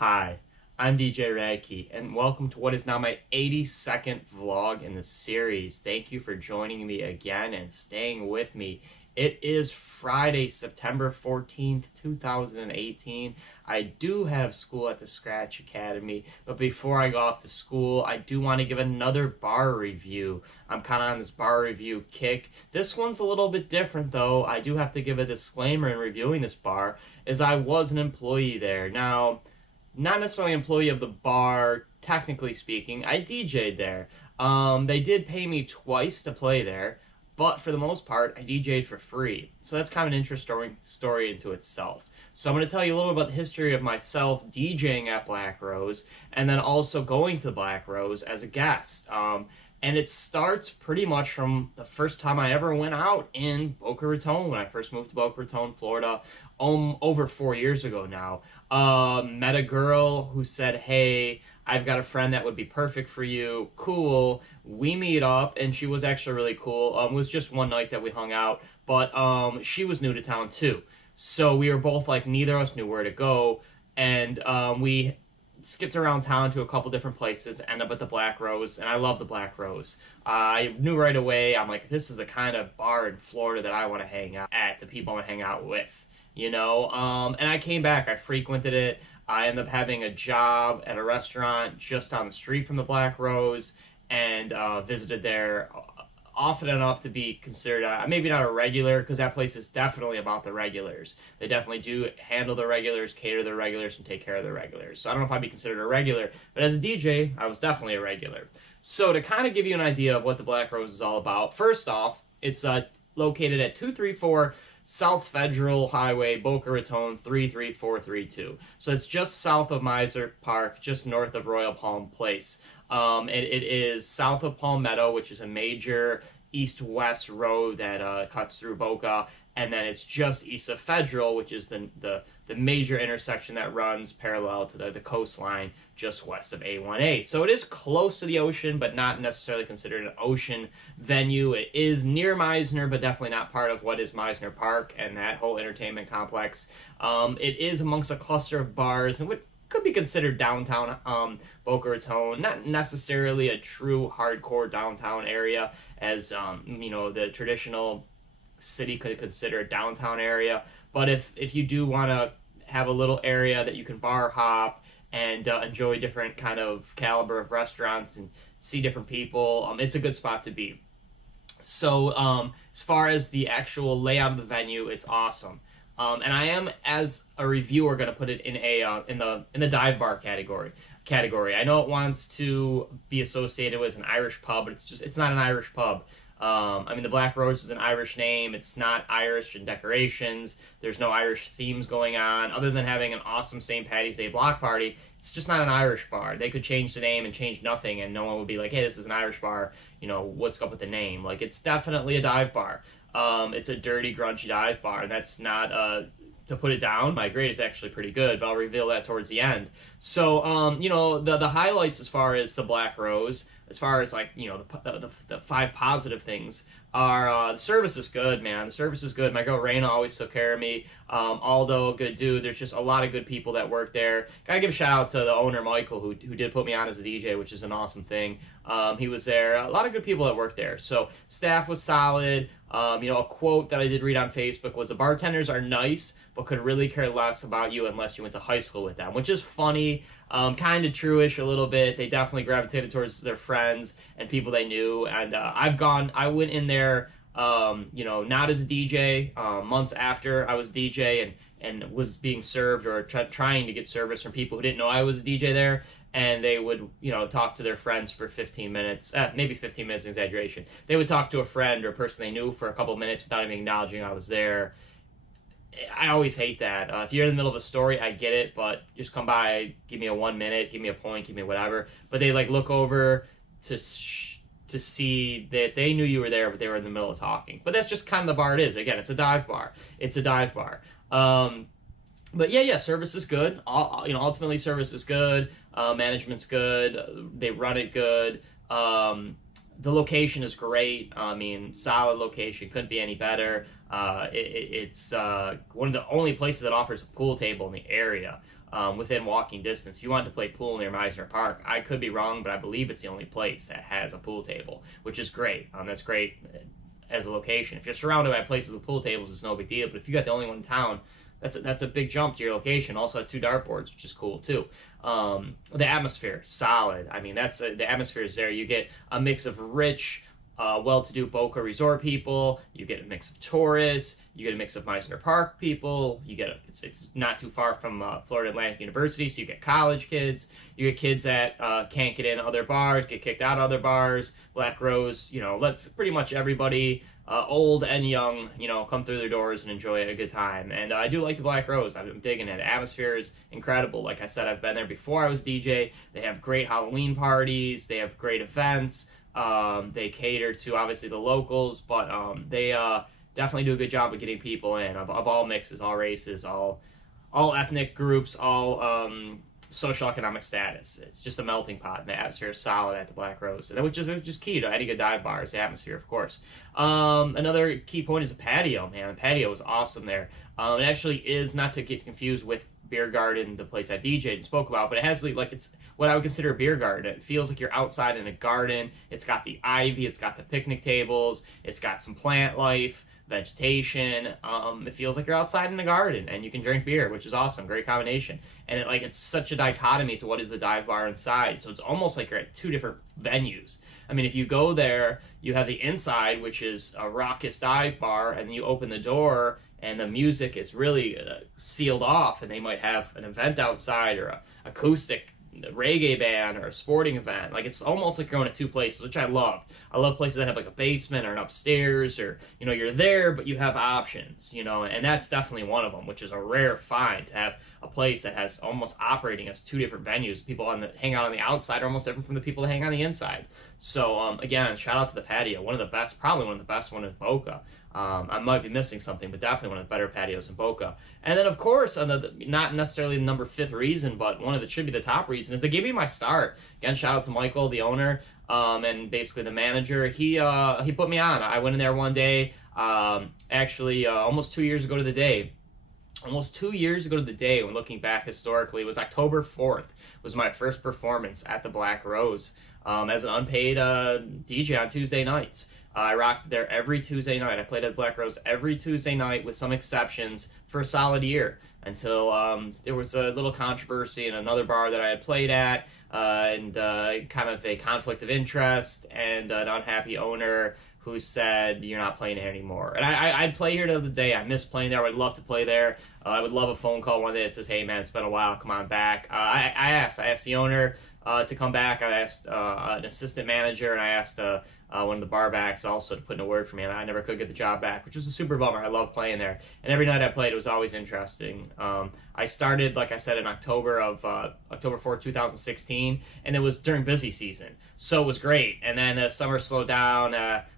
Hi, I'm DJ Rad Key, and welcome to what is now my 82nd vlog in the series. Thank you for joining me again and staying with me. It is Friday, September 14th, 2018. I do have school at the Scratch Academy, but before I go off to school, I do want to give another bar review. I'm kind of on this bar review kick. This one's a little bit different, though. I do have to give a disclaimer in reviewing this bar, as I was an employee there. Now, not necessarily an employee of the bar, technically speaking. I DJ'd there. They did pay me twice to play there, but for the most part, I DJ'd for free. So that's kind of an interesting story into itself. So I'm going to tell you a little about the history of myself DJing at Black Rose, and then also going to Black Rose as a guest. And it starts pretty much from the first time I ever went out in Boca Raton, when I first moved to Boca Raton, Florida, over 4 years ago now. Met a girl who said, hey, I've got a friend that would be perfect for you. Cool. We meet up, and she was actually really cool. It was just one night that we hung out, but she was new to town too. So we were both like, neither of us knew where to go, and we skipped around town to a couple different places, ended up at the Black Rose, and I love the Black Rose. I knew right away, I'm like, this is the kind of bar in Florida that I want to hang out at, the people I want to hang out with, you know? And I came back, I frequented it. I ended up having a job at a restaurant just on the street from the Black Rose, and visited there often enough to be considered, maybe not a regular, because that place is definitely about the regulars. They definitely do handle the regulars, cater the regulars, and take care of the regulars. So I don't know if I'd be considered a regular, but as a DJ, I was definitely a regular. So to kind of give you an idea of what the Black Rose is all about, first off, it's located at 234 South Federal Highway, Boca Raton, 33432. So it's just south of Miser Park, just north of Royal Palm Place. It is south of Palmetto, which is a major east-west road that cuts through Boca, and then it's just east of Federal, which is the major intersection that runs parallel to the coastline just west of A1A. So it is close to the ocean, but not necessarily considered an ocean venue. It is near Meisner, but definitely not part of what is Meisner Park and that whole entertainment complex. It is amongst a cluster of bars, and what could be considered downtown Boca Raton, not necessarily a true hardcore downtown area, as you know, the traditional city could consider a downtown area. But if you do want to have a little area that you can bar hop and enjoy different kind of caliber of restaurants and see different people, it's a good spot to be. So as far as the actual layout of the venue, it's awesome. And I am, as a reviewer, going to put it in the dive bar category. I know it wants to be associated with an Irish pub, but it's not an Irish pub. I mean, the Black Rose is an Irish name. It's not Irish in decorations. There's no Irish themes going on. Other than having an awesome St. Paddy's Day block party, it's just not an Irish bar. They could change the name and change nothing, and no one would be like, hey, this is an Irish bar. You know, what's up with the name? Like, it's definitely a dive bar. It's a dirty, grungy dive bar, and that's not, to put it down, my grade is actually pretty good, but I'll reveal that towards the end. So, you know, the highlights as far as the Black Rose, as far as, like, you know, the five positive things are, the service is good, man. The service is good. My girl Raton always took care of me. Aldo, good dude. There's just a lot of good people that work there. Gotta give a shout out to the owner, Michael, who did put me on as a DJ, which is an awesome thing. He was there. A lot of good people that work there. So staff was solid. You know, a quote that I did read on Facebook was, the bartenders are nice, but could really care less about you unless you went to high school with them, which is funny, kind of true-ish a little bit. They definitely gravitated towards their friends and people they knew, and I went in there, you know, not as a DJ, months after I was DJ and was being served or trying to get service from people who didn't know I was a DJ there, and they would, you know, talk to their friends for 15 minutes, maybe 15 minutes, exaggeration. They would talk to a friend or a person they knew for a couple minutes without even acknowledging I was there. I always hate that. If you're in the middle of a story, I get it, but just come by, give me a 1 minute, give me a point, give me whatever. But they like look over to see that they knew you were there, but they were in the middle of talking. But that's just kind of the bar it is. Again, it's a dive bar. It's a dive bar. But yeah, service is good. You know, ultimately, service is good. Management's good. They run it good. The location is great. I mean, solid location. Couldn't be any better. It's one of the only places that offers a pool table in the area within walking distance. If you want to play pool near Meisner Park, I could be wrong, but I believe it's the only place that has a pool table, which is great. That's great as a location. If you're surrounded by places with pool tables, it's no big deal. But if you got the only one in town, that's a big jump to your location. Also has 2 dartboards, which is cool too. The atmosphere, solid. I mean, the atmosphere is there. You get a mix of rich, well-to-do Boca resort people. You get a mix of tourists. You get a mix of Meisner Park people. You get it's not too far from Florida Atlantic University, so you get college kids. You get kids that can't get in other bars, get kicked out of other bars. Black Rose, lets pretty much everybody, old and young, come through their doors and enjoy a good time. And I do like the Black Rose. I'm digging it. The atmosphere is incredible. Like I said, I've been there before I was DJ. They have great Halloween parties. They have great events. They cater to, obviously, the locals, but they definitely do a good job of getting people in, of all mixes, all races, all ethnic groups, all social economic status. It's just a melting pot, and the atmosphere is solid at the Black Rose, which is just key to any good dive bar, is the atmosphere, of course. Another key point is the patio, man. The patio is awesome there. It actually is, not to get confused with Beer Garden, the place I DJ'd and spoke about, but it has it's what I would consider a beer garden. It feels like you're outside in a garden. It's got the ivy, it's got the picnic tables, it's got some plant life, vegetation. It feels like you're outside in a garden, and you can drink beer, which is awesome. Great combination. And it's such a dichotomy to what is the dive bar inside. So it's almost like you're at 2 different venues. I mean, if you go there, you have the inside, which is a raucous dive bar, and you open the door, and the music is really sealed off, and they might have an event outside, or a acoustic reggae band, or a sporting event. It's almost like you're going to 2 places, which I love. I love places that have a basement or an upstairs, or you're there but you have options, and that's definitely one of them, which is a rare find, to have a place that has almost operating as 2 different venues. People hang out on the outside are almost different from the people that hang on the inside. So again, shout out to the patio. One of the best, probably one of the best one in Boca. I might be missing something, but definitely one of the better patios in Boca. And then, of course, not necessarily the number 5th reason, but one of the should be the top reason, is they gave me my start. Again, shout out to Michael, the owner, and basically the manager. He put me on. I went in there one day, actually almost 2 years ago to the day. Almost 2 years ago to the day, when looking back historically, it was October 4th, was my first performance at the Black Rose as an unpaid DJ on Tuesday nights. I rocked there every Tuesday night. I played at the Black Rose every Tuesday night, with some exceptions, for a solid year, until there was a little controversy in another bar that I had played at, and kind of a conflict of interest, and an unhappy owner who said, "You're not playing here anymore." And I'd play here the other day. I miss playing there. I would love to play there. I would love a phone call one day that says, "Hey man, it's been a while, come on back." I asked the owner to come back. I asked an assistant manager, and I asked one of the bar backs also to put in a word for me, and I never could get the job back, which was a super bummer. I love playing there, and every night I played, it was always interesting. I started, like I said, in October 4th, 2016, and it was during busy season, so it was great. And then the summer slowed down,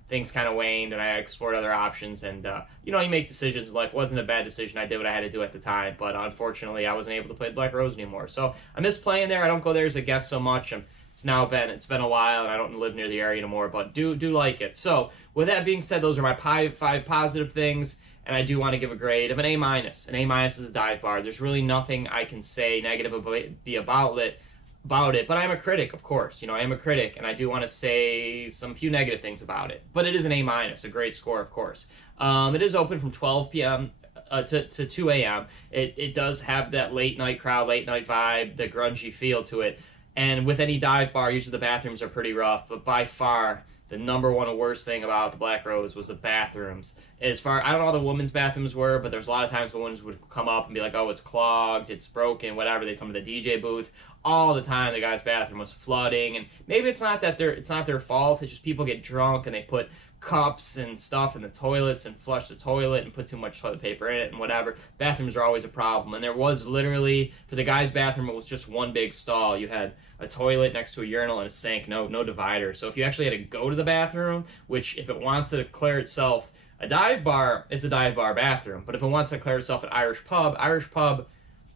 things kind of waned, and I explored other options, and you make decisions in life. It wasn't a bad decision. I did what I had to do at the time, but unfortunately I wasn't able to play the Black Rose anymore. So I miss playing there. I don't go there as a guest so much. It's been a while, and I don't live near the area anymore, but do like it. So with that being said, those are my 5 positive things, and I do want to give a grade of an A-. An A- is a dive bar. There's really nothing I can say negative about it, but I'm a critic, of course. I am a critic, and I do want to say some few negative things about it. But it is an A-, a great score, of course. It is open from 12 p.m. To 2 a.m. It does have that late night crowd, late night vibe, the grungy feel to it. And with any dive bar, usually the bathrooms are pretty rough, but by far the number one worst thing about the Black Rose was the bathrooms. I don't know how the women's bathrooms were, but there's a lot of times the women would come up and be like, "Oh, it's clogged, it's broken, whatever." They come to the DJ booth all the time. The guy's bathroom was flooding, and maybe it's not their fault. It's just people get drunk and they put cups and stuff in the toilets and flush the toilet and put too much toilet paper in it and whatever. Bathrooms are always a problem. And there was literally, for the guy's bathroom, it was just one big stall. You had a toilet next to a urinal and a sink, no divider. So if you actually had to go to the bathroom, which if it wants to declare itself a dive bar, it's a dive bar bathroom. But if it wants to declare itself an Irish pub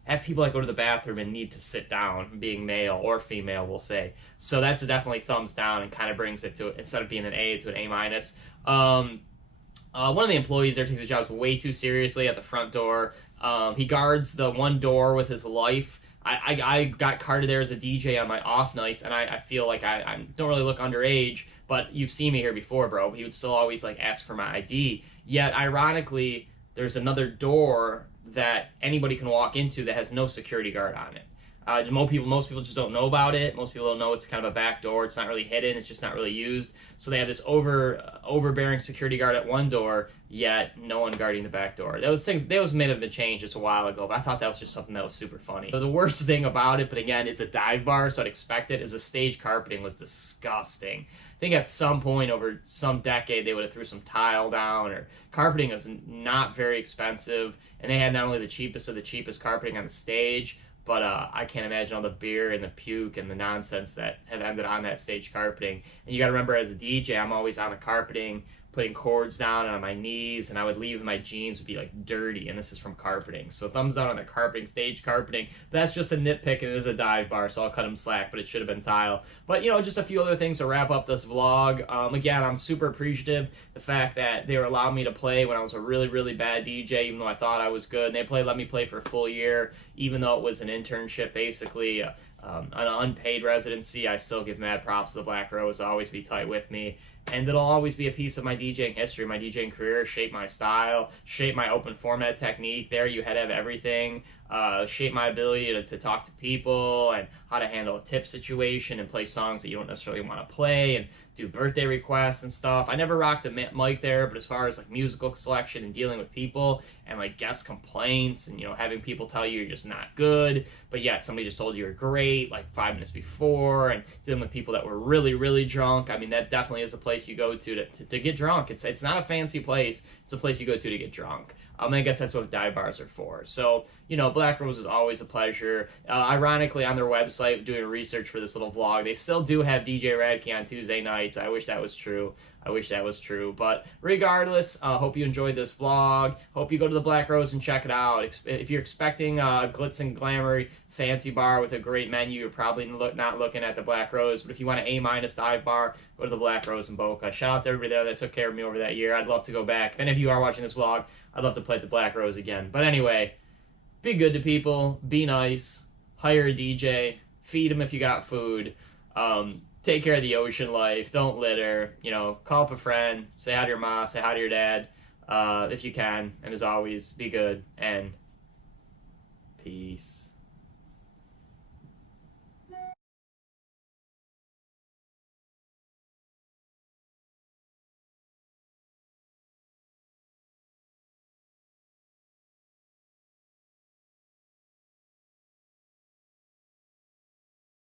have people that go to the bathroom and need to sit down, being male or female, we'll say. So that's a definitely thumbs down and kind of brings it to, instead of being an A, to an A minus. One of the employees there takes his job way too seriously at the front door. He guards the one door with his life. I got carded there as a DJ on my off nights, and I feel like I don't really look underage, but you've seen me here before, bro. He would still always like ask for my ID. Yet, ironically, there's another door that anybody can walk into that has no security guard on it. Most people just don't know about it. Most people don't know it's kind of a back door. It's not really hidden. It's just not really used. So they have this overbearing security guard at one door, yet no one guarding the back door. Those may have been changed just a while ago, but I thought that was just something that was super funny. So the worst thing about it, but again, it's a dive bar, so I'd expect it, is the stage carpeting was disgusting. I think at some point over some decade they would have threw some tile down, or carpeting is not very expensive, and they had not only the cheapest of the cheapest carpeting on the stage, but I can't imagine all the beer and the puke and the nonsense that have ended on that stage carpeting. And you got to remember, as a DJ, I'm always on the carpeting, putting cords down and on my knees, and I would leave, my jeans would be like dirty, and this is from carpeting. So thumbs down on the carpeting, stage carpeting. But that's just a nitpick, and it is a dive bar, so I'll cut them slack, but it should have been tile. But, you know, just a few other things to wrap up this vlog. Again, I'm super appreciative the fact that they were allowing me to play when I was a really, really bad DJ, even though I thought I was good. And they let me play for a full year, even though it was an internship, basically. An unpaid residency. I still give mad props to the Black Rose. They'll always be tight with me, and it'll always be a piece of my DJing history, my DJing career. Shape my style, shape my open format technique. There you had to have everything. Shape my ability to talk to people, and how to handle a tip situation, and play songs that you don't necessarily want to play, and do birthday requests and stuff. I never rocked the mic there, but as far as like musical selection and dealing with people and like guest complaints, and, you know, having people tell you you're just not good, but yet somebody just told you you're great like 5 minutes before, and dealing with people that were really, really drunk. I mean, that definitely is a place you go to get drunk. It's not a fancy place. It's a place you go to get drunk. I guess that's what dive bars are for. So, you know, Black Rose is always a pleasure. Ironically, on their website, doing research for this little vlog, they still do have DJ Rad Key on Tuesday nights. I wish that was true. But regardless, hope you enjoyed this vlog. Hope you go to the Black Rose and check it out. If you're expecting a glitz and glamour fancy bar with a great menu, you're probably not looking at the Black Rose. But if you want an A- dive bar, go to the Black Rose in Boca. Shout out to everybody there that took care of me over that year. I'd love to go back. If any of you are watching this vlog, I'd love to play at the Black Rose again. But anyway, be good to people. Be nice. Hire a DJ. Feed them if you got food. Take care of the ocean life. Don't litter. You know, call up a friend. Say hi to your mom. Say hi to your dad, if you can. And as always, be good and peace.